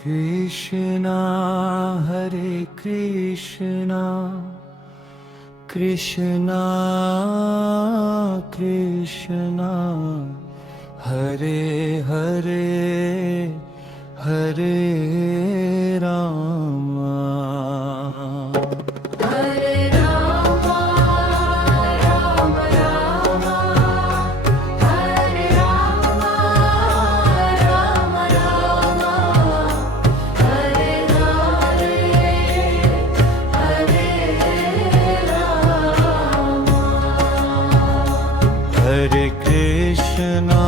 Krishna Hare Krishna Krishna Krishna Hare Hare Hare Rama Hare Rama, Rama Rama, Hare Rama, Rama Rama, Hare Hare, Hare Rama. Hare Krishna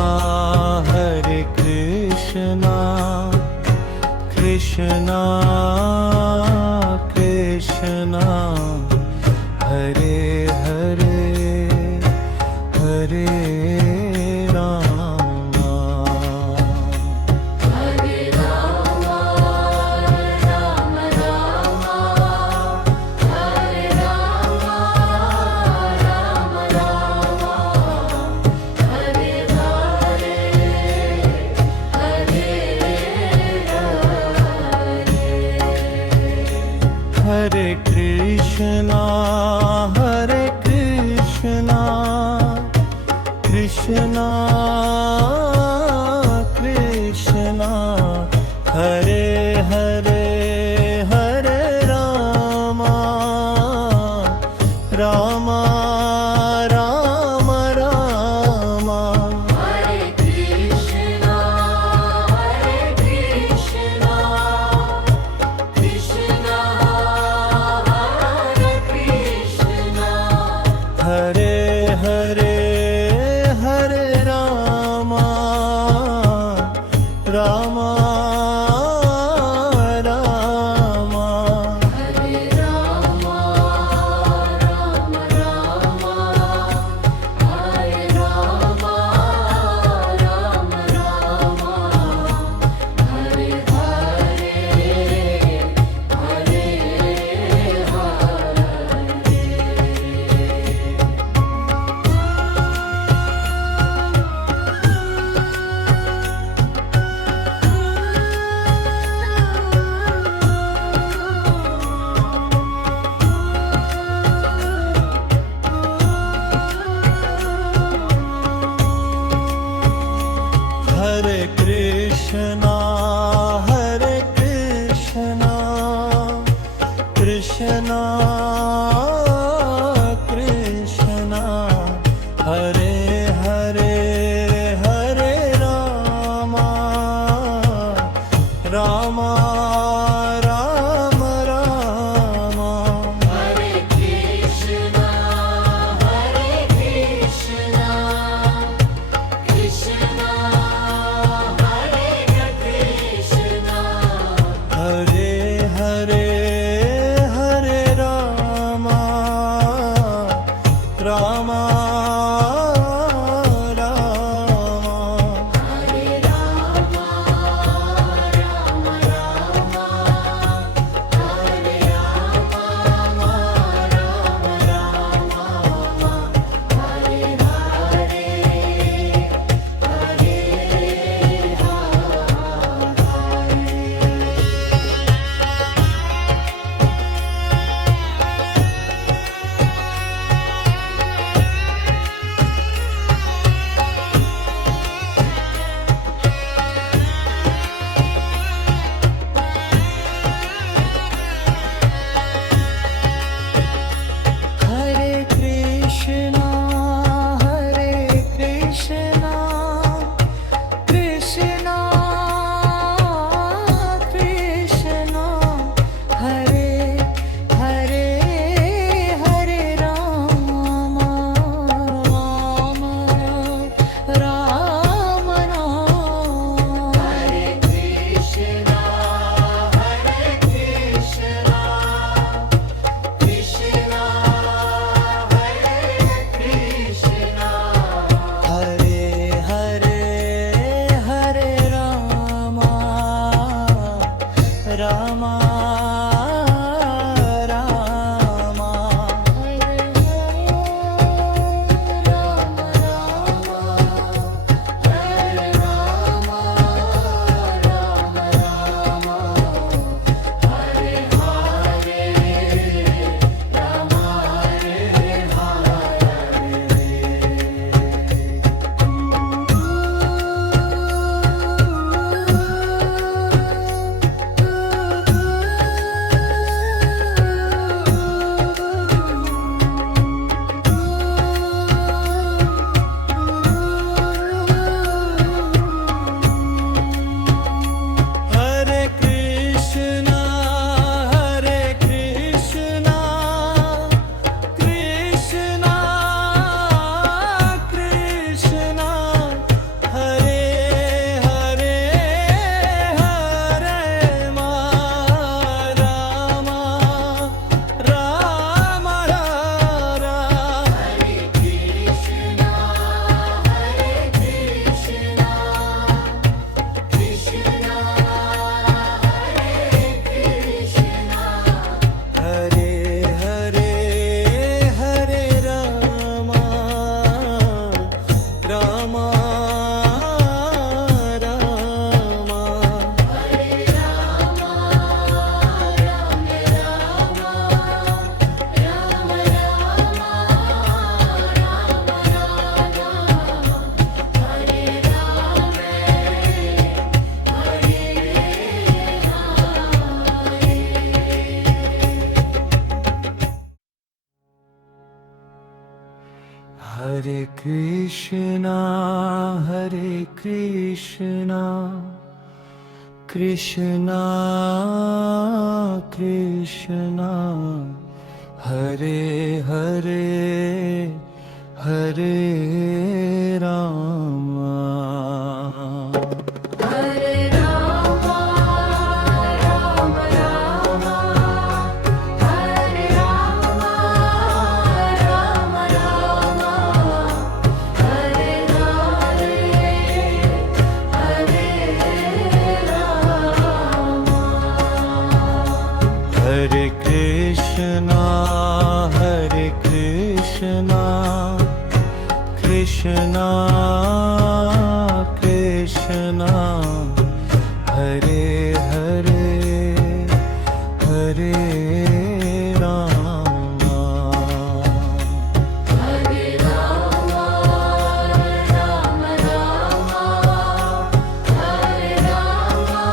Hare Krishna Krishna Krishna Hare Hare Hare Rama Hare Rama, Rama Rama, Hare Rama, Rama Rama, Hare Hare, Hare Rama. Hare Krishna Hare Krishna Krishna Krishna Hare Hare Hare Rama Rama Rama Rama Hare Krishna, Hare Krishna, Krishna Hare Krishna, Hare Hare Hare Rama Rama Rama Hare Rama, Rama Rama, Hare Rama, Rama Rama, Hare Hare, Hare Hare Krishna Hare Krishna Krishna Krishna Hare Hare Hare Rama Rama Rama Rama Hare Krishna, Hare Krishna, Krishna Hare Krishna, Hare Hare Hare Rama Hare Krishna, Hare Krishna, Krishna Krishna, Hare Hare, Hare Rama. Hare Rama, Rama Rama, Hare Rama, Rama Rama, Hare Hare, Hare Rama. Hare Krishna, Hare Krishna, Krishna Krishna, Hare Hare, Hare Rama. Hare Rama, Rama Rama, Hare Rama,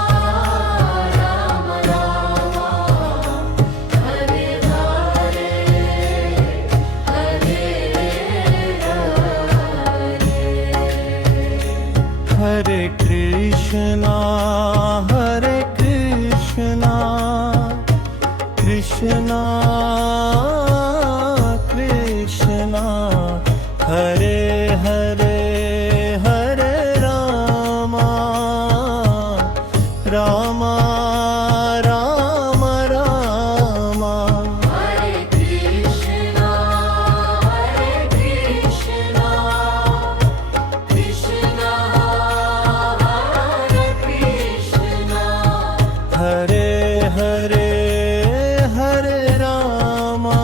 Rama Rama, Hare Hare, Hare Rama. Hare Krishna, Hare Krishna, Krishna Krishna, Hare Hare, Hare Rama, Rama Rama Rama. Hare Krishna, Hare Krishna, Krishna Hare Krishna, Hare Hare, Hare Rama,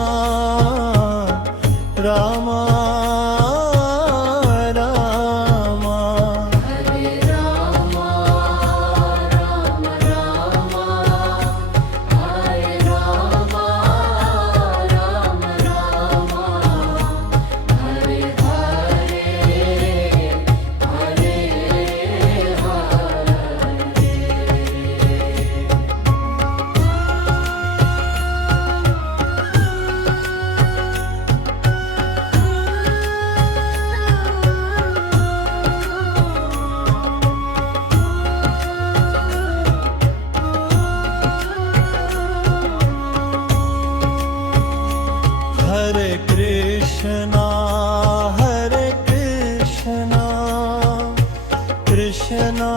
Rama Rama. Hare Rama, Rama Rama, Hare Rama, Rama Rama, Hare Hare, Hare Hare Krishna, Hare Krishna, Krishna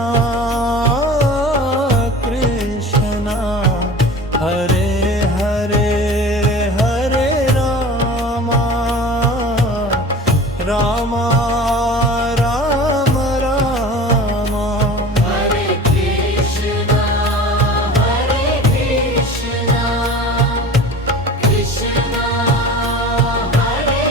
Krishna, Hare Hare, Hare Rama, Rama Rama Rama. Hare Krishna, Hare Krishna, Krishna Hare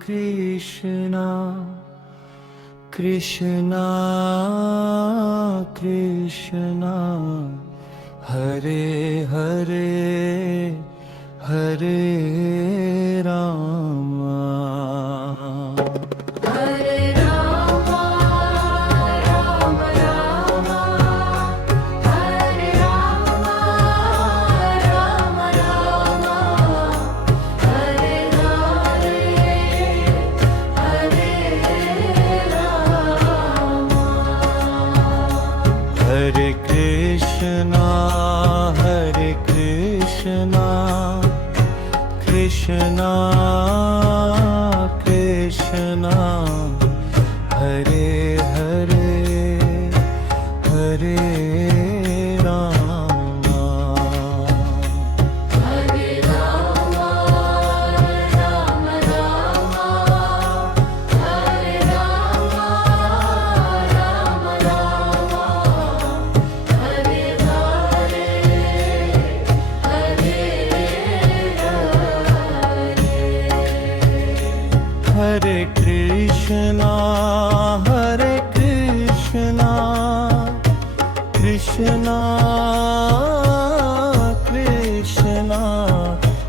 Krishna Krishna Krishna Hare Hare Hare Rama Hare Rama, Rama Rama, Hare Rama, Rama Rama, Hare Hare, Hare Rama. Hare Krishna Krishna Krishna Hare Hare Hare Rama Hare Rama, Rama Rama, Hare Rama, Rama Rama, Hare Hare, Hare Rama. Hare Krishna Krishna Krishna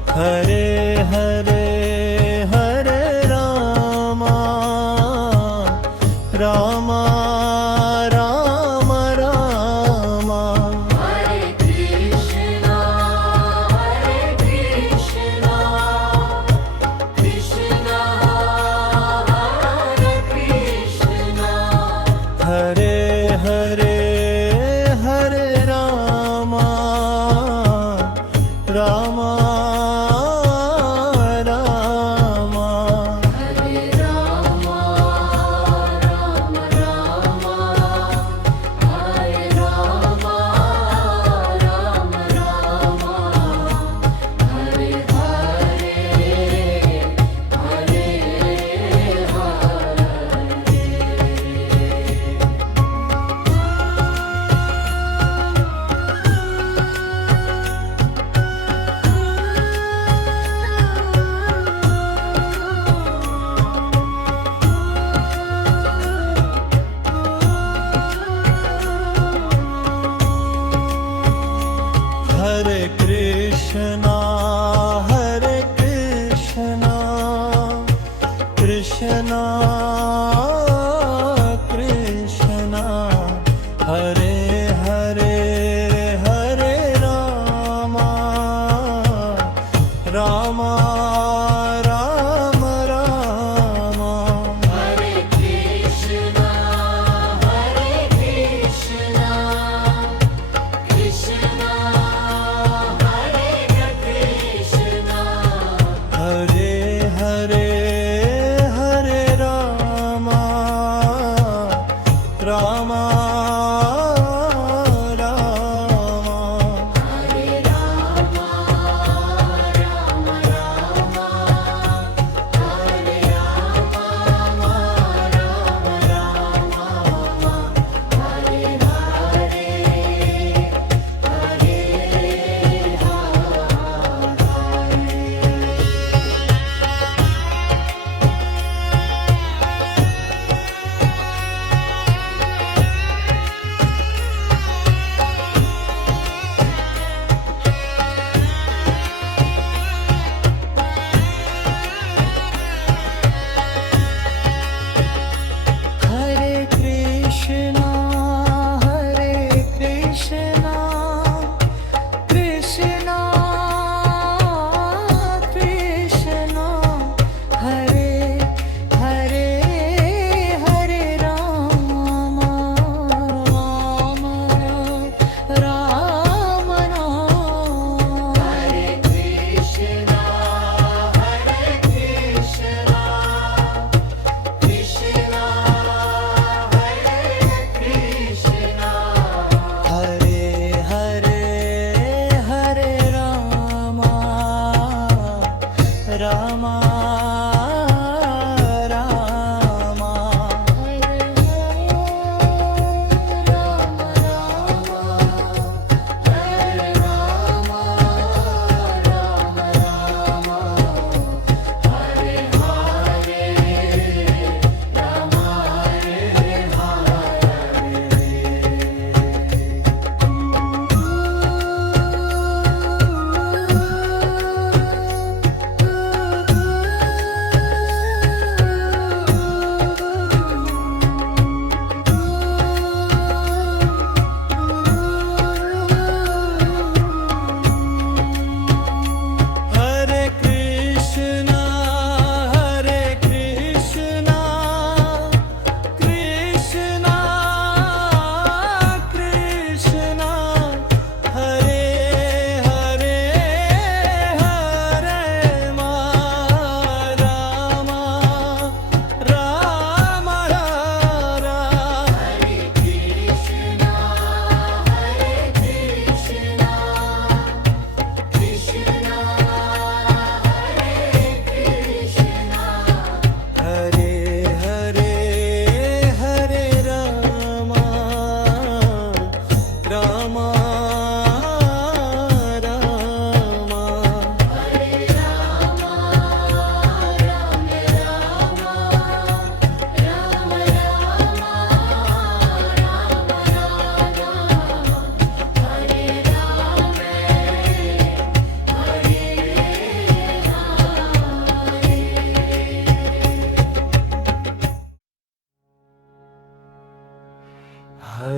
Hare Hare Hare Rama Rama Rama Rama Hare Krishna, Krishna Hare Krishna, Hare Hare Hare Rama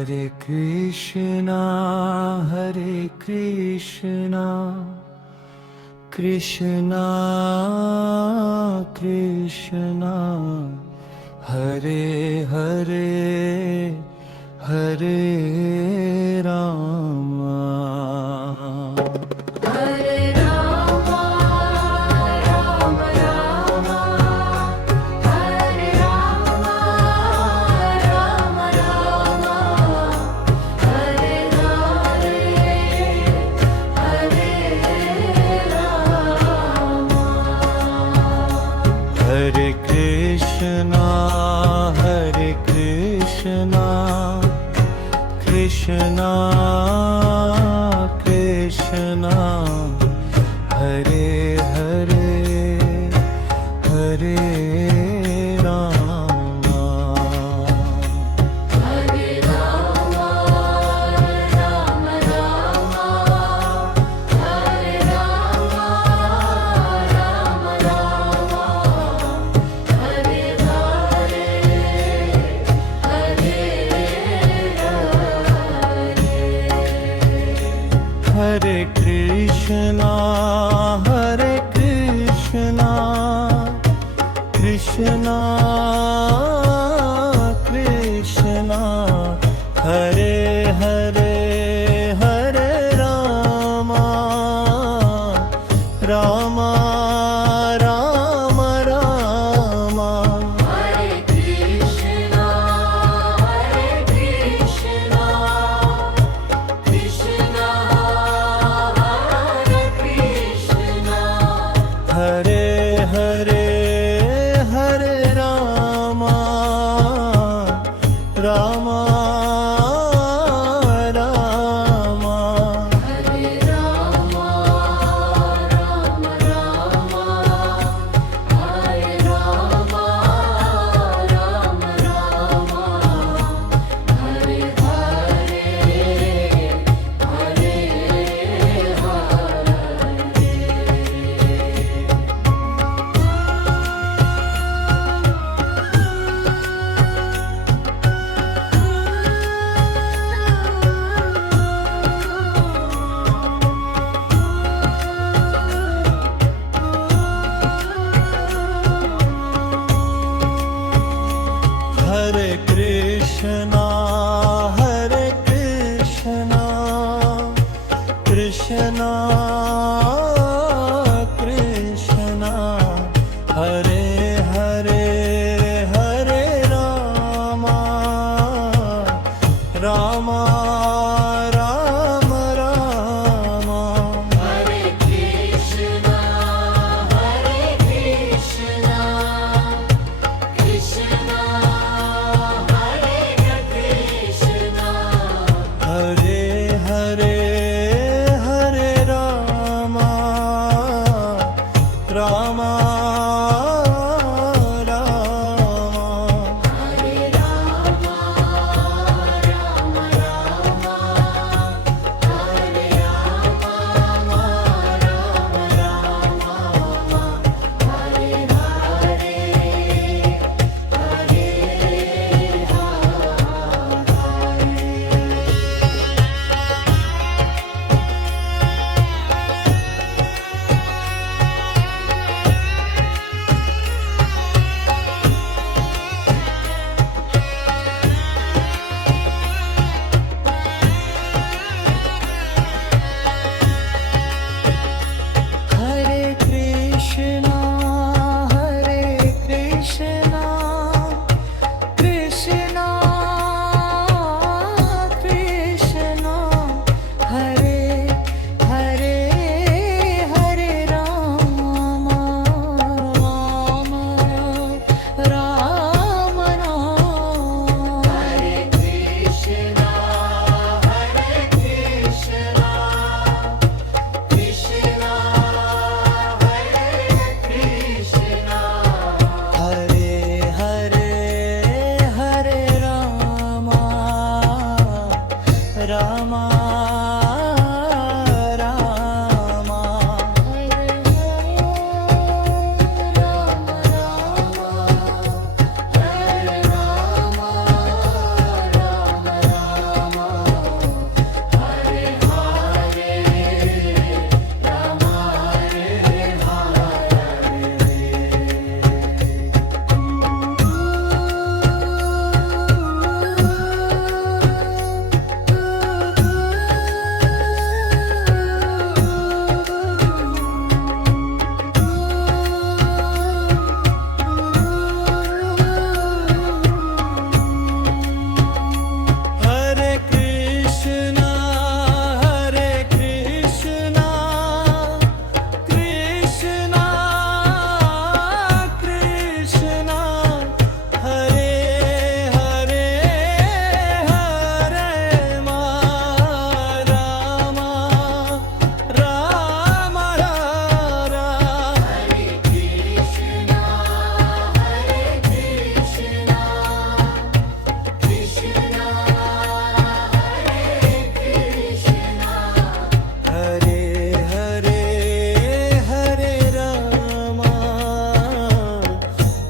Hare Krishna, Hare Krishna, Krishna Krishna, Hare Hare, Hare Rama. Hare Rama, Rama Rama, Hare Rama, Rama Rama, Hare Hare, Hare Rama. Hare Krishna, Hare Krishna, Krishna Krishna, Hare Hare, Hare Rama. Hare Rama, Rama Rama, Hare Rama, Rama Rama, Hare Hare, Hare Rama. Hare Krishna, Hare Krishna, Krishna Krishna, Hare Hare, Hare Rama, Rama Rama Rama. Hare Krishna, Hare Krishna, Krishna Hare Krishna, Hare Hare, Hare Rama,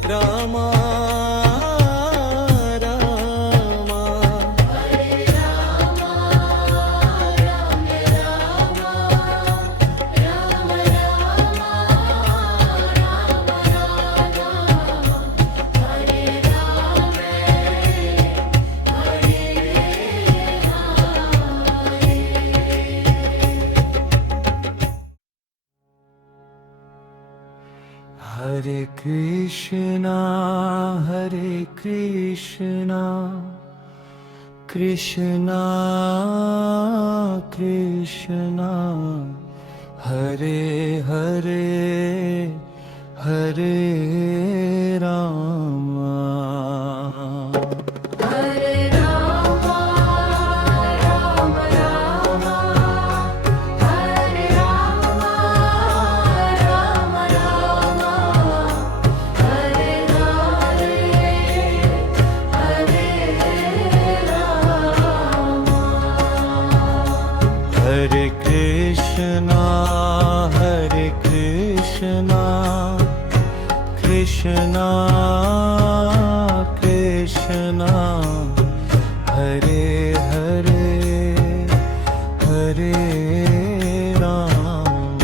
Rama Rama Hare Rama, Rama Rama, Rama Rama, Hare Rama, Hare Krishna Krishna Krishna Hare Hare Hare Rama Hare Rama, Rama Rama, Hare Rama, Rama Rama, Hare Hare, Hare Rama. Hare Krishna Krishna Krishna Hare Hare Hare Rama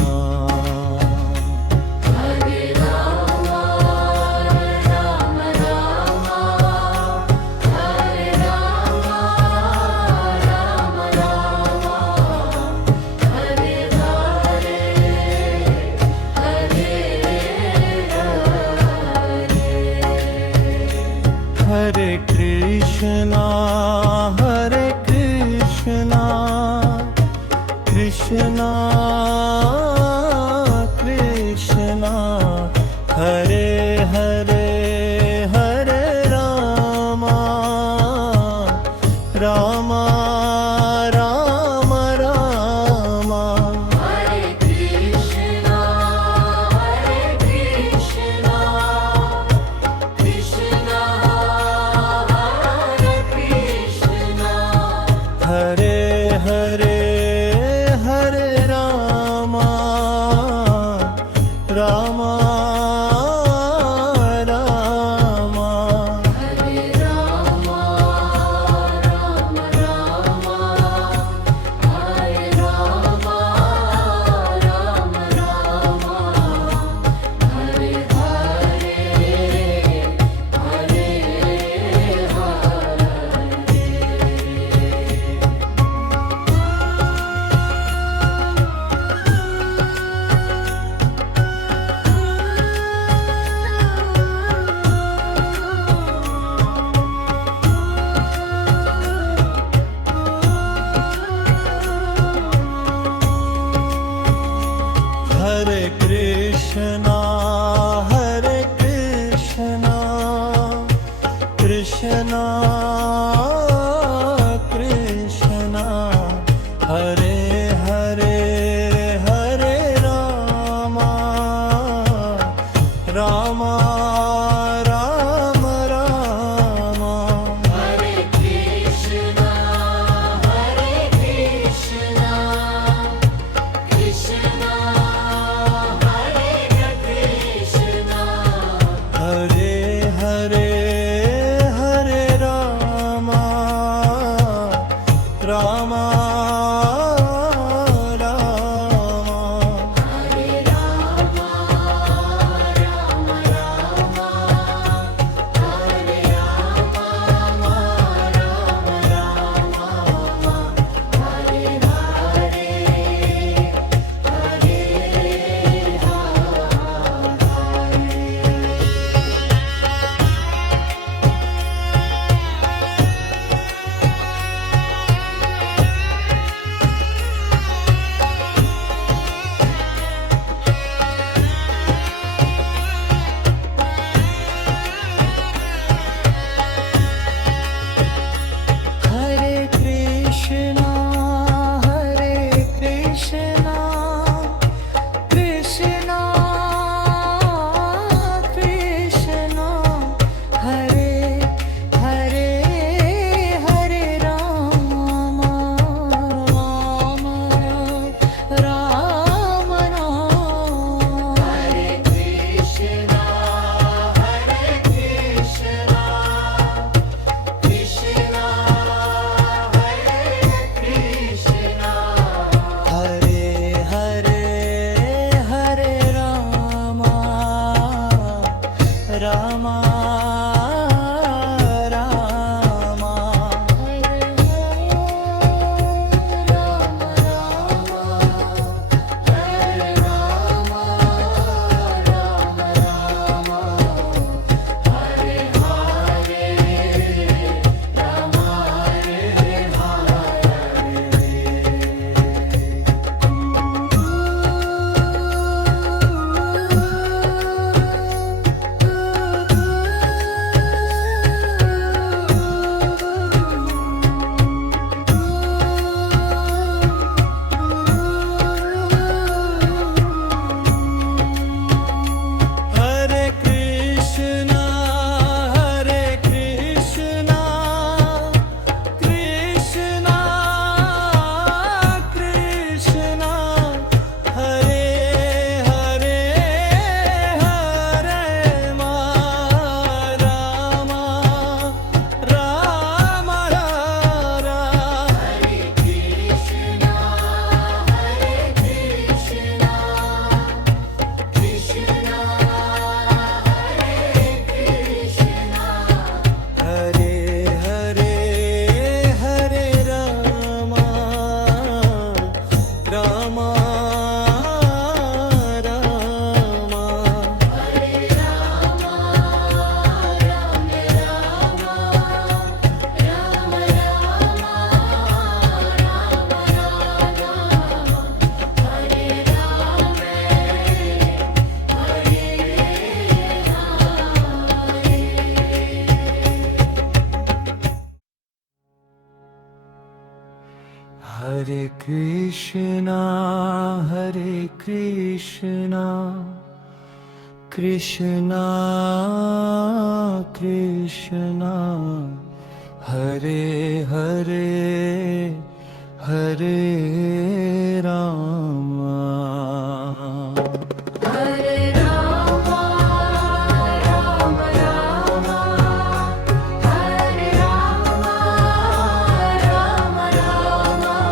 Hare Rama, Rama Rama, Hare Rama, Rama Rama, Hare Hare, Hare Rama. Hare Krishna Krishna Krishna Hare Hare Hare Rama Rama Rama Rama Hare Krishna, Krishna Hare Krishna, Hare Hare Hare Rama Rama Rama Hare Rama, Rama Rama, Hare Rama, Rama Rama, Hare Hare, Hare Hare Krishna Krishna Krishna Hare Hare Hare Rama Rama Rama Rama Hare Krishna, Krishna Hare Krishna, Hare Hare Hare Rama Rama Hare Krishna, Krishna Krishna, Hare Hare, Hare Rama, Rama Rama. Hare Hare, Hare Rama, Rama Rama.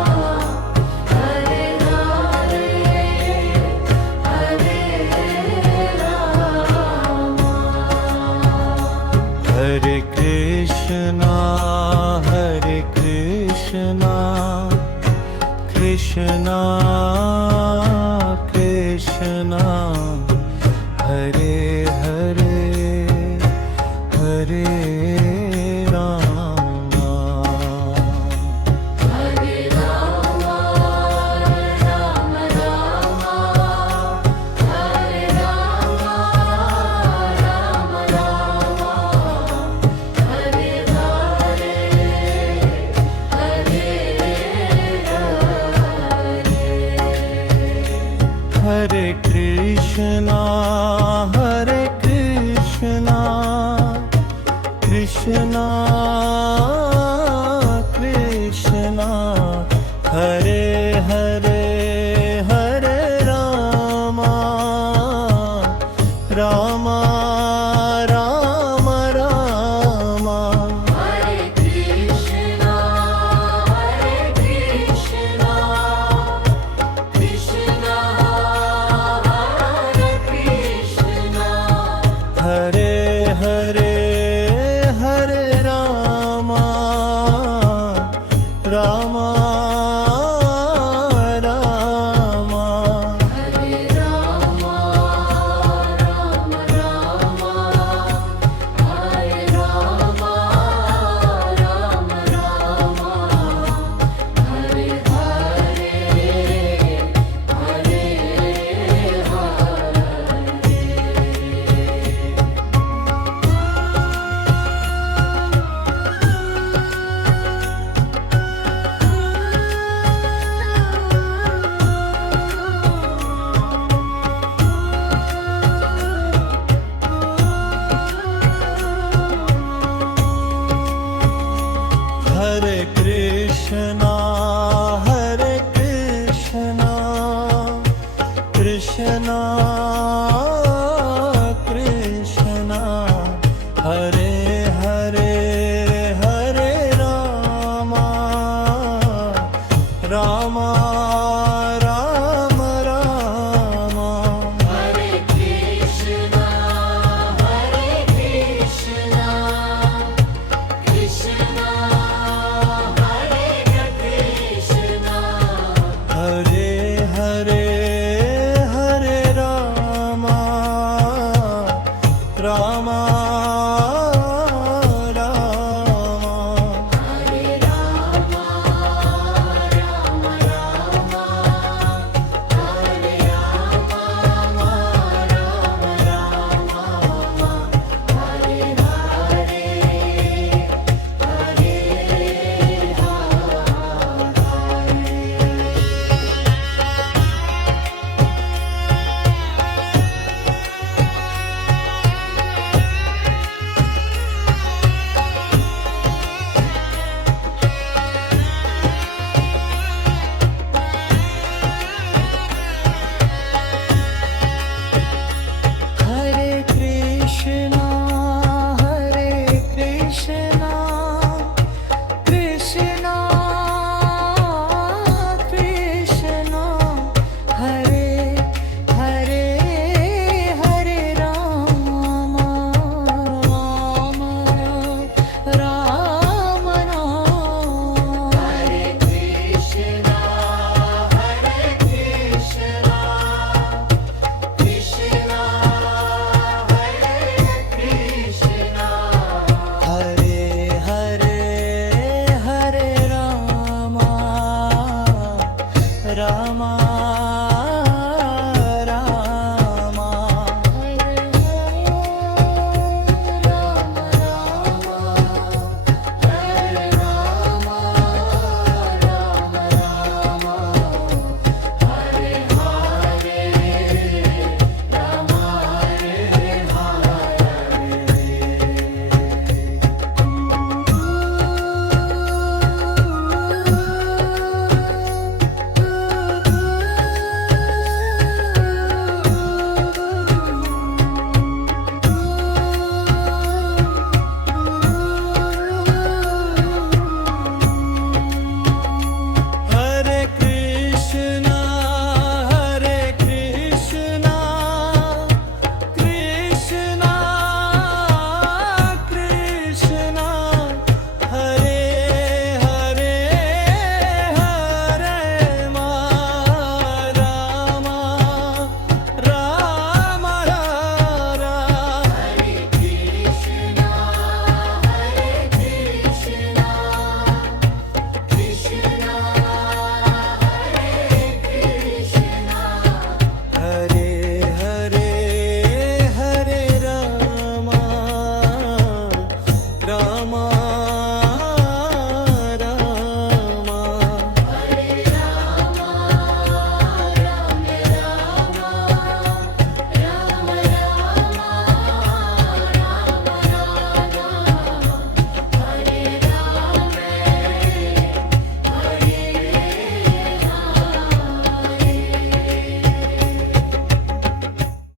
Hare Krishna, Krishna Krishna, Hare Hare, Hare Rama. Hare Krishna, Krishna Krishna, Hare Hare, Hare Rama. Hare Krishna, Krishna Krishna, Hare Hare, Hare Rama, Rama Rama Rama. Hare Hare, Hare Rama, Rama Rama. Hare Krishna, Krishna Krishna, Hare